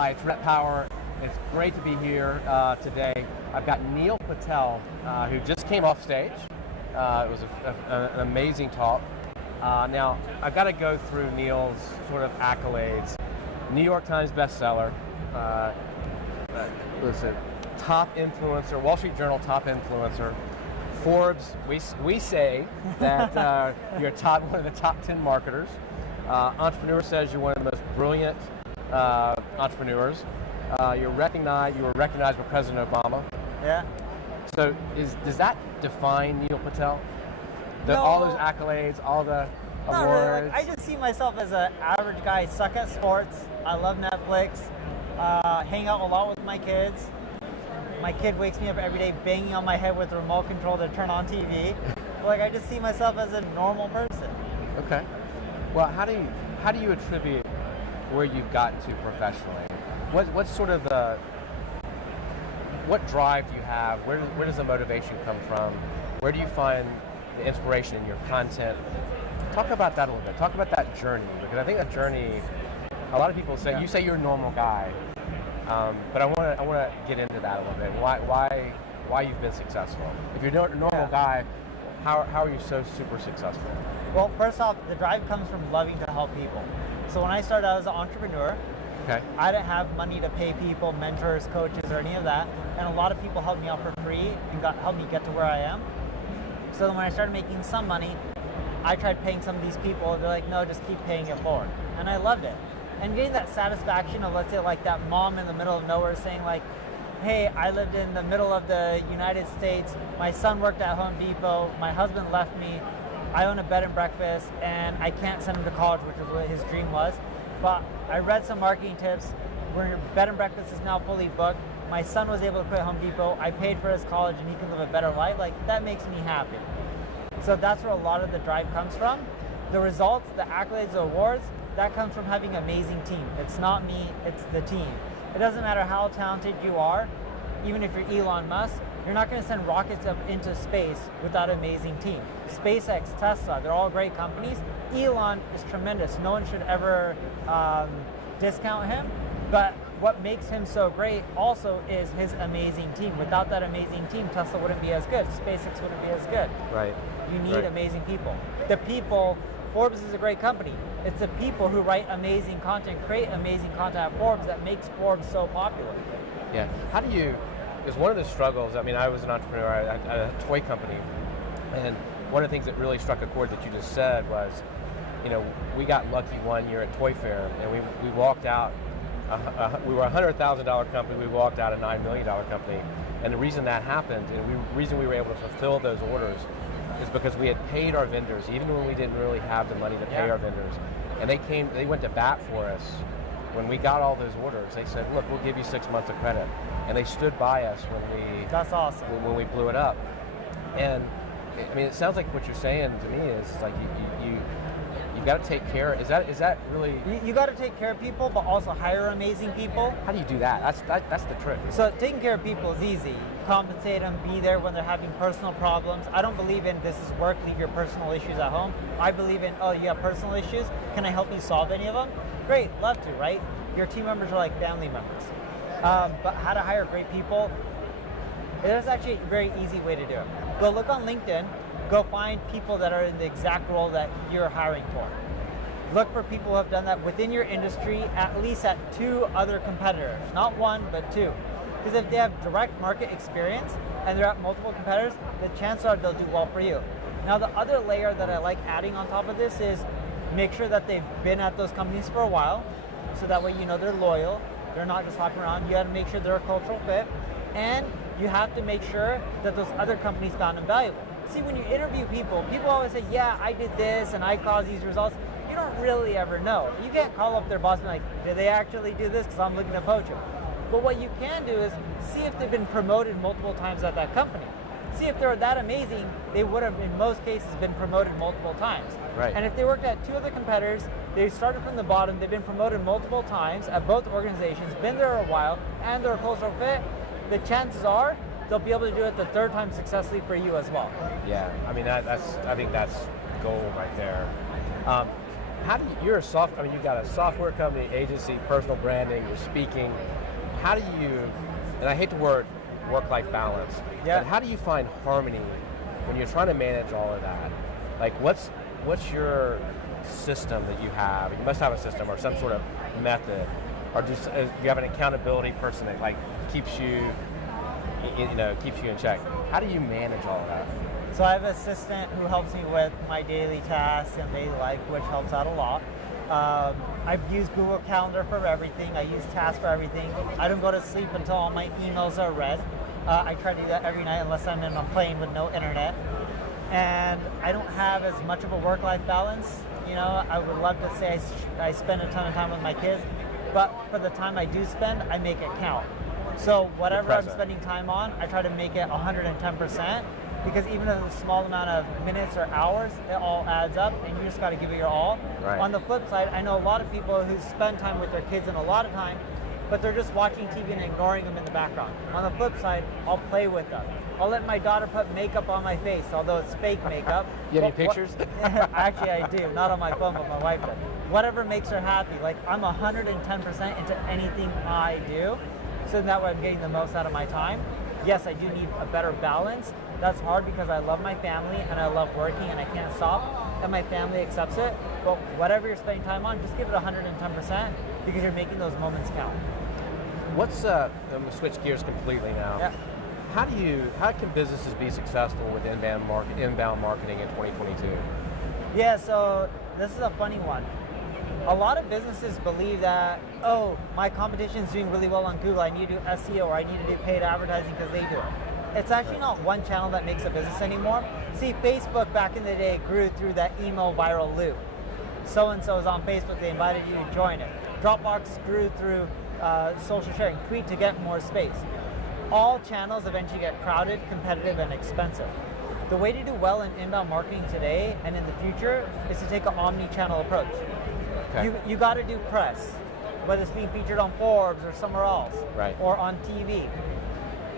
Hi, it's Rhett Power. It's great to be here today. I've got Neil Patel, who just came off stage. It was an amazing talk. Now, I've got to go through Neil's sort of accolades. New York Times bestseller, top influencer, Wall Street Journal top influencer. Forbes, we say that you're one of the top 10 marketers. Entrepreneur says you're one of the most brilliant entrepreneurs. You were recognized by President Obama. Yeah. So does that define Neil Patel? No. All those accolades, all the Not awards? really. Like, I just see myself as an average guy. Suck at sports. I love Netflix. Hang out a lot with my kids. My kid wakes me up every day banging on my head with a remote control to turn on TV. Like, I just see myself as a normal person. Okay. Well, how do you attribute where you've gotten to professionally? What's sort of what drive do you have? Where does the motivation come from? Where do you find the inspiration in your content? Talk about that a little bit. Talk about that journey, because I think that journey, a lot of people say, you say you're a normal guy, but I want to get into that a little bit. Why you've been successful? If you're a normal guy, how are you so super successful? Well, first off, the drive comes from loving to help people. So when I started out as an entrepreneur, I didn't have money to pay people, mentors, coaches, or any of that. And a lot of people helped me out for free and helped me get to where I am. So then when I started making some money, I tried paying some of these people. They're like, no, just keep paying it forward. And I loved it. And getting that satisfaction of, let's say, like that mom in the middle of nowhere saying like, hey, I lived in the middle of the United States. My son worked at Home Depot. My husband left me. I own a bed and breakfast, and I can't send him to college, which is what his dream was. But I read some marketing tips where your bed and breakfast is now fully booked. My son was able to quit Home Depot. I paid for his college, and he can live a better life. Like, that makes me happy. So that's where a lot of the drive comes from. The results, the accolades, the awards, that comes from having an amazing team. It's not me, it's the team. It doesn't matter how talented you are, even if you're Elon Musk, you're not going to send rockets up into space without an amazing team. SpaceX, Tesla, they're all great companies. Elon is tremendous. No one should ever discount him. But what makes him so great also is his amazing team. Without that amazing team, Tesla wouldn't be as good. SpaceX wouldn't be as good. Right. You need amazing people. The people, Forbes is a great company. It's the people who write amazing content, create amazing content at Forbes that makes Forbes so popular. Yeah. How do you, because one of the struggles, I mean, I was an entrepreneur at a toy company, and one of the things that really struck a chord that you just said was, we got lucky one year at Toy Fair, and we walked out, we were a $100,000 company, we walked out a $9 million company, and the reason that happened, and the reason we were able to fulfill those orders is because we had paid our vendors, even when we didn't really have the money to pay our vendors, and they went to bat for us. When we got all those orders, they said, look, we'll give you 6 months of credit. And they stood by us That's awesome. when we blew it up. And I mean, it sounds like what you're saying to me is like you got to take care. Is that really? You got to take care of people, but also hire amazing people. How do you do that? That's the trick. So taking care of people is easy. Compensate them, be there when they're having personal problems. I don't believe in this is work, leave your personal issues at home. I believe in, oh, you have personal issues, can I help you solve any of them? Great, love to, right? Your team members are like family members. But how to hire great people, there's actually a very easy way to do it. Go look on LinkedIn, go find people that are in the exact role that you're hiring for. Look for people who have done that within your industry, at least at 2 other competitors. Not 1, but 2. Because if they have direct market experience and they're at multiple competitors, the chances are they'll do well for you. Now the other layer that I like adding on top of this is make sure that they've been at those companies for a while, so that way they're loyal, they're not just hopping around. You got to make sure they're a cultural fit, and you have to make sure that those other companies found them valuable. See, when you interview people always say, yeah, I did this and I caused these results. You don't really ever know. You can't call up their boss and be like, did they actually do this? Because I'm looking to poach them. But what you can do is see if they've been promoted multiple times at that company. See if they're that amazing, they would have, in most cases, been promoted multiple times. Right. And if they worked at 2 other competitors, they started from the bottom, they've been promoted multiple times at both organizations, been there a while, and they're a cultural fit, the chances are they'll be able to do it the 3rd time successfully for you as well. Yeah, I mean, I think that's gold right there. how do you, you're a I mean, you've got a software company, agency, personal branding, you're speaking. How do you, and I hate the word work-life balance, but how do you find harmony when you're trying to manage all of that? Like, what's your system that you have? You must have a system or some sort of method, or just you have an accountability person that like keeps you in check. How do you manage all of that? So I have an assistant who helps me with my daily tasks and daily life, which helps out a lot. I've used Google Calendar for everything. I use Tasks for everything. I don't go to sleep until all my emails are read. I try to do that every night unless I'm in a plane with no internet. And I don't have as much of a work-life balance. You know, I would love to say I spend a ton of time with my kids, but for the time I do spend, I make it count. So whatever I'm spending time on, I try to make it 110%, because even if it's a small amount of minutes or hours, it all adds up, and you just got to give it your all. Right. On the flip side, I know a lot of people who spend time with their kids and a lot of time, but they're just watching TV and ignoring them in the background. On the flip side, I'll play with them. I'll let my daughter put makeup on my face, although it's fake makeup. You have any pictures? Actually, I do. Not on my phone, but my wife does. Whatever makes her happy. Like, I'm 110% into anything I do, so that way I'm getting the most out of my time. Yes, I do need a better balance. That's hard because I love my family and I love working and I can't stop, and my family accepts it. But whatever you're spending time on, just give it 110% because you're making those moments count. I'm gonna switch gears completely now. Yeah. How can businesses be successful with inbound marketing in 2022? Yeah, so this is a funny one. A lot of businesses believe that, oh, my competition is doing really well on Google, I need to do SEO, or I need to do paid advertising because they do it. It's actually not one channel that makes a business anymore. See, Facebook back in the day grew through that email viral loop. So-and-so is on Facebook, they invited you to join it. Dropbox grew through social sharing, tweet to get more space. All channels eventually get crowded, competitive, and expensive. The way to do well in inbound marketing today and in the future is to take an omni-channel approach. Okay. You got to do press, whether it's being featured on Forbes or somewhere else, right, or on TV.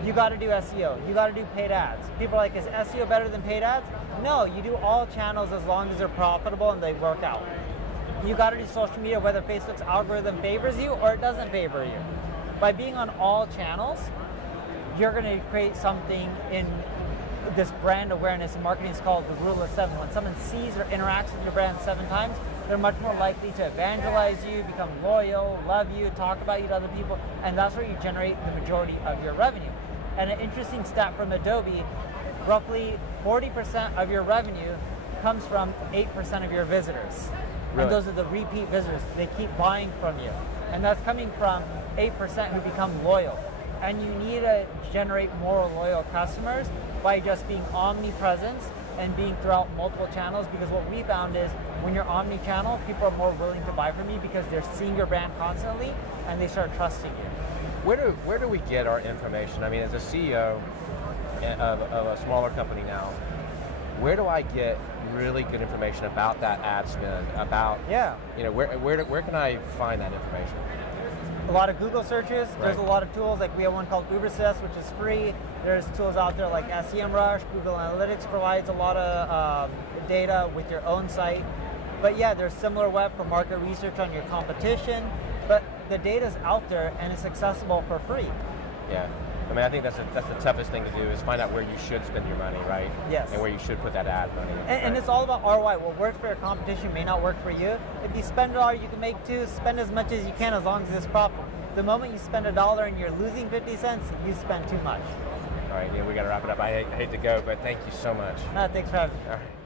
You got to do SEO. You got to do paid ads. People are like, is SEO better than paid ads? No, you do all channels as long as they're profitable and they work out. You got to do social media, whether Facebook's algorithm favors you or it doesn't favor you. By being on all channels, you're going to create something in this brand awareness. In marketing is called the rule of 7. When someone sees or interacts with your brand 7 times, they're much more likely to evangelize you, become loyal, love you, talk about you to other people, and that's where you generate the majority of your revenue. And an interesting stat from Adobe, roughly 40% of your revenue comes from 8% of your visitors. Really? And those are the repeat visitors. They keep buying from you. And that's coming from 8% who become loyal. And you need to generate more loyal customers by just being omnipresent and being throughout multiple channels, because what we found is when you're omni-channel, people are more willing to buy from you because they're seeing your brand constantly and they start trusting you. Where do we get our information? I mean, as a CEO of a smaller company now, where do I get really good information about that ad spend? About where can I find that information? A lot of Google searches. Right. There's a lot of tools, like we have one called UberSys, which is free. There's tools out there like SEMrush. Google Analytics provides a lot of data with your own site. But yeah, there's SimilarWeb for market research on your competition. But the data's out there and it's accessible for free. Yeah. I mean, I think that's the toughest thing to do, is find out where you should spend your money, right? Yes. And where you should put that ad money. And it's all about ROI. What works for your competition may not work for you. If you spend $1, you can make $2. Spend as much as you can as long as it's profitable. The moment you spend $1 and you're losing 50 cents, you spend too much. All right, Neil, we got to wrap it up. I hate to go, but thank you so much. No, thanks for having me. All right.